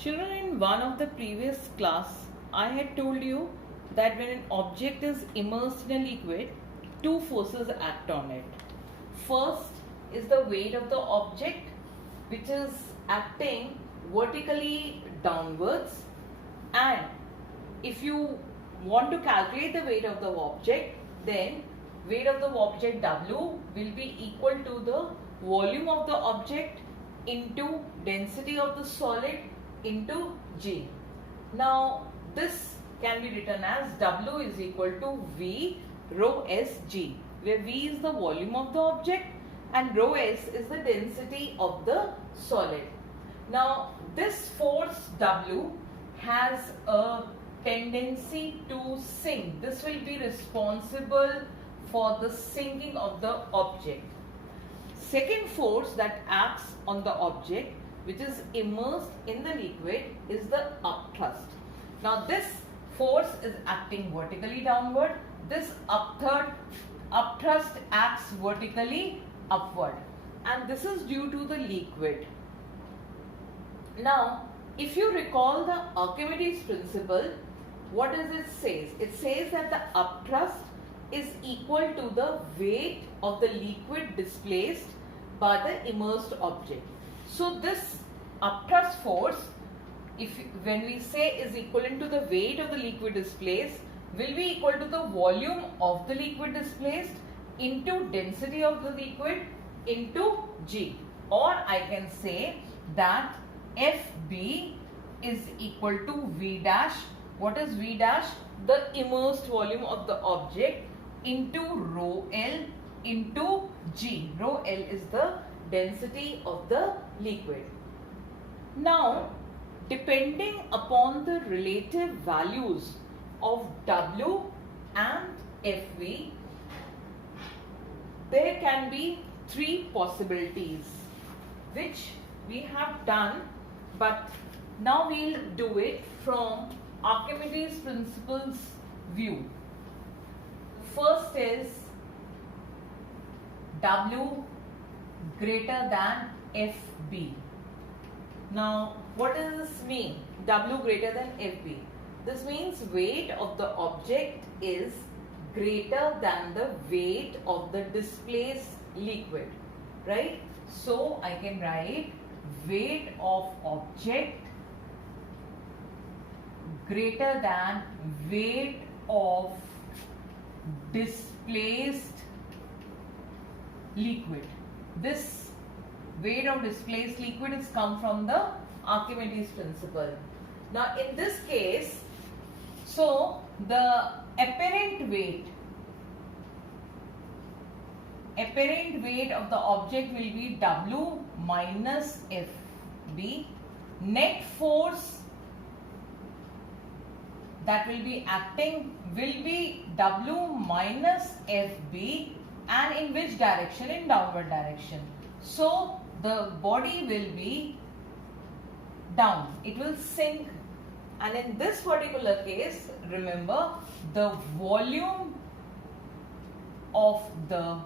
Children, in one of the previous class, I had told you that when an object is immersed in a liquid, two forces act on it. First is the weight of the object, which is acting vertically downwards, and if you want to calculate the weight of the object, then weight of the object W will be equal to the volume of the object into density of the solid into G. Now this can be written as W is equal to V rho S G, where V is the volume of the object and rho S is the density of the solid. Now this force W has a tendency to sink. This will be responsible for the sinking of the object. Second force that acts on the object, which is immersed in the liquid, is the upthrust. Now this force is acting vertically downward. This upthrust acts vertically upward, and this is due to the liquid. Now if you recall the Archimedes principle, what does it say? It says that the upthrust is equal to the weight of the liquid displaced by the immersed object. So this upthrust force, when we say is equivalent to the weight of the liquid displaced, will be equal to the volume of the liquid displaced into density of the liquid into G. Or I can say that FB is equal to V dash. What is V dash? The immersed volume of the object into rho L into G. Rho L is the density of the liquid. Now, depending upon the relative values of W and FV, there can be three possibilities which we have done, but now we'll do it from Archimedes principles view. First is W greater than FB. Now what does this mean? W greater than FB. This means weight of the object is greater than the weight of the displaced liquid, right? So I can write weight of object greater than weight of displaced liquid. This weight of displaced liquid is come from the Archimedes principle. Now in this case, so the apparent weight of the object will be W minus FB. Net force that will be acting will be W minus FB, and in which direction? In downward direction. So the body will be down, it will sink, and in this particular case, remember, the volume of the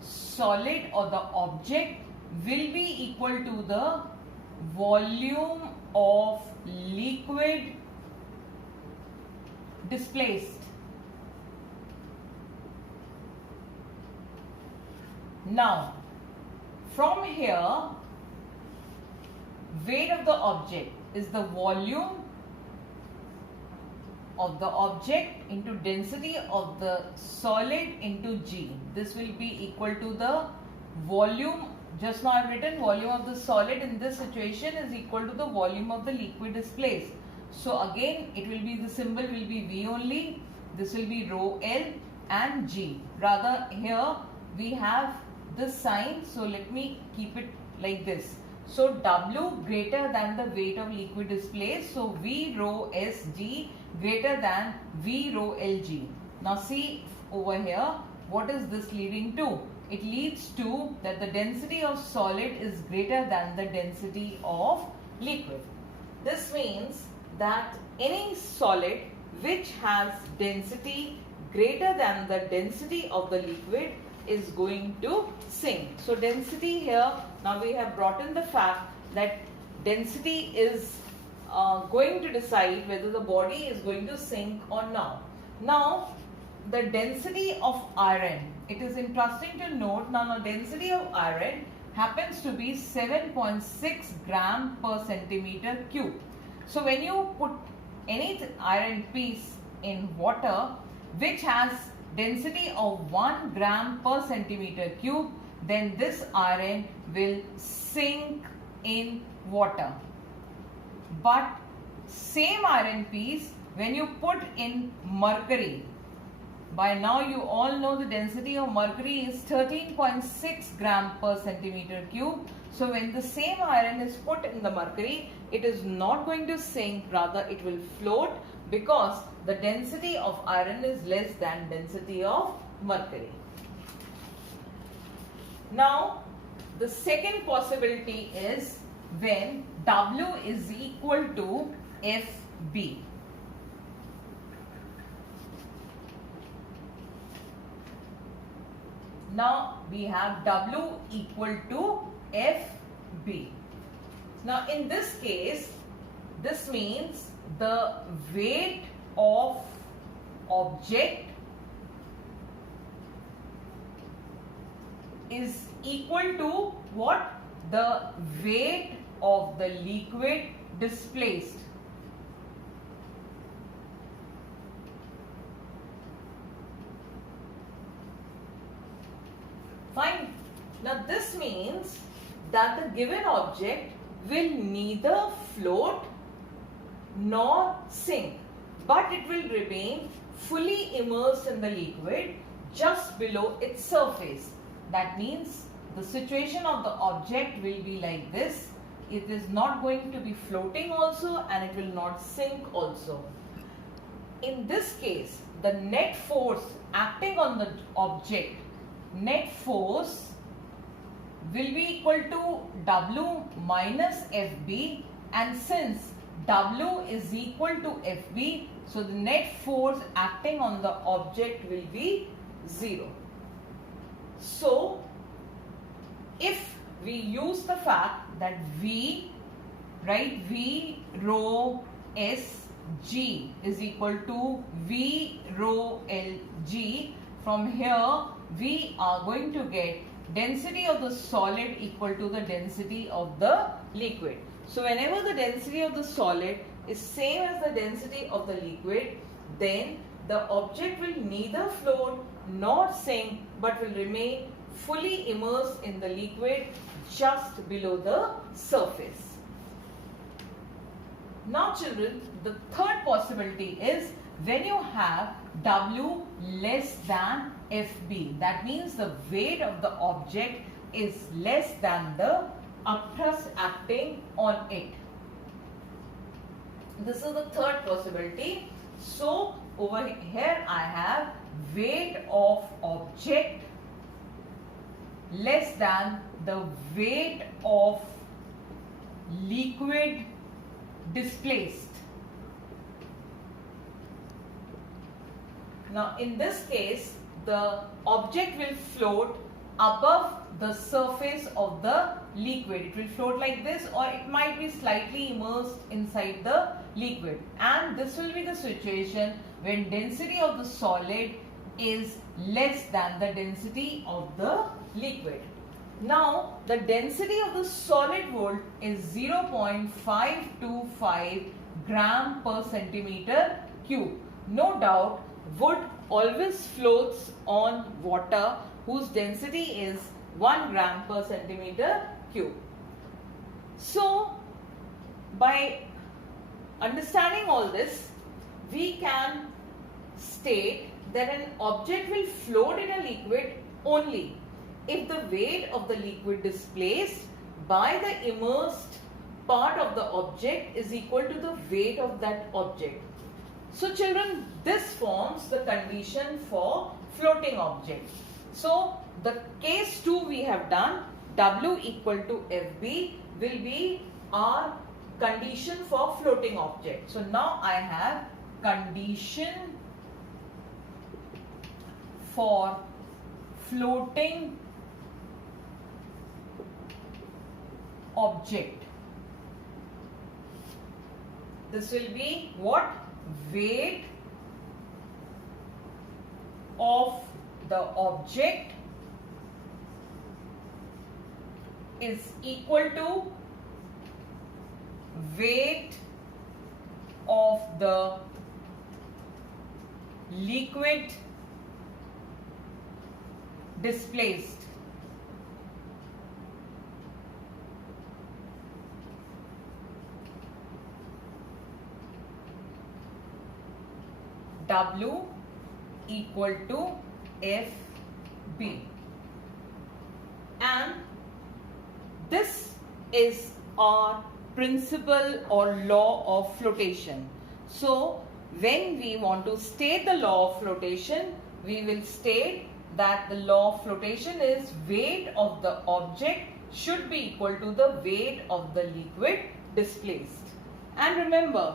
solid or the object will be equal to the volume of liquid displaced. Now from here, weight of the object is the volume of the object into density of the solid into G. This will be equal to the volume. Just now I have written volume of the solid in this situation is equal to the volume of the liquid displaced. So again it will be, the symbol will be V only. This will be rho L and G. Rather here we have this sign, so let me keep it like this. So W greater than the weight of liquid displaced, so V rho S G greater than V rho L G. Now see over here, what is this leading to? It leads to that the density of solid is greater than the density of liquid. This means that any solid which has density greater than the density of the liquid is going to sink. So density here, now we have brought in the fact that density is going to decide whether the body is going to sink or not. Now, the density of iron, it is interesting to note now the density of iron happens to be 7.6 gram per centimeter cube. So when you put any iron piece in water which has density of 1 gram per centimeter cube, then this iron will sink in water. But same iron piece when you put in mercury, by now you all know the density of mercury is 13.6 gram per centimeter cube. So when the same iron is put in the mercury, it is not going to sink, rather it will float, because the density of iron is less than density of mercury. Now, the second possibility is when W is equal to Fb. Now we have W equal to Fb. Now in this case, this means the weight of object is equal to what? The weight of the liquid displaced. Fine. Now this means that the given object will neither float nor sink, but it will remain fully immersed in the liquid just below its surface. That means the situation of the object will be like this. It is not going to be floating also, and it will not sink also. In this case, the net force acting on the object, net force will be equal to W minus Fb, and since W is equal to Fb, so the net force acting on the object will be 0. So, if we use the fact that V, right, V rho S G is equal to V rho L G, from here we are going to get density of the solid equal to the density of the liquid. So whenever the density of the solid is same as the density of the liquid, then the object will neither float nor sink, but will remain fully immersed in the liquid just below the surface. Now children, the third possibility is when you have W less than Fb. That means the weight of the object is less than the upthrust acting on it. This is the third possibility. So over here I have weight of object less than the weight of liquid displaced. Now in this case, the object will float above the surface of the liquid. It will float like this, or it might be slightly immersed inside the liquid. And this will be the situation when density of the solid is less than the density of the liquid. Now the density of the solid wood is 0.525 gram per centimeter cube. No doubt wood always floats on water whose density is 1 gram per centimeter cube. So by understanding all this, we can state that an object will float in a liquid only if the weight of the liquid displaced by the immersed part of the object is equal to the weight of that object. So children, this forms the condition for floating object. So the case 2 we have done, W equal to Fb will be our condition for floating object. So now I have condition for floating object. This will be what? Weight of the object is equal to weight of the liquid displaced. W equal to FB. And this is our principle or law of flotation. So when we want to state the law of flotation, we will state that the law of flotation is weight of the object should be equal to the weight of the liquid displaced. And remember,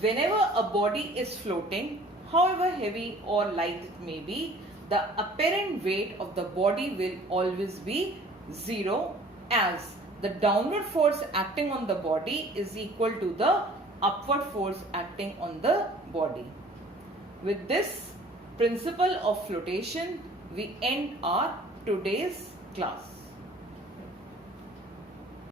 whenever a body is floating, however heavy or light it may be, the apparent weight of the body will always be 0, as the downward force acting on the body is equal to the upward force acting on the body. With this principle of flotation, we end our today's class.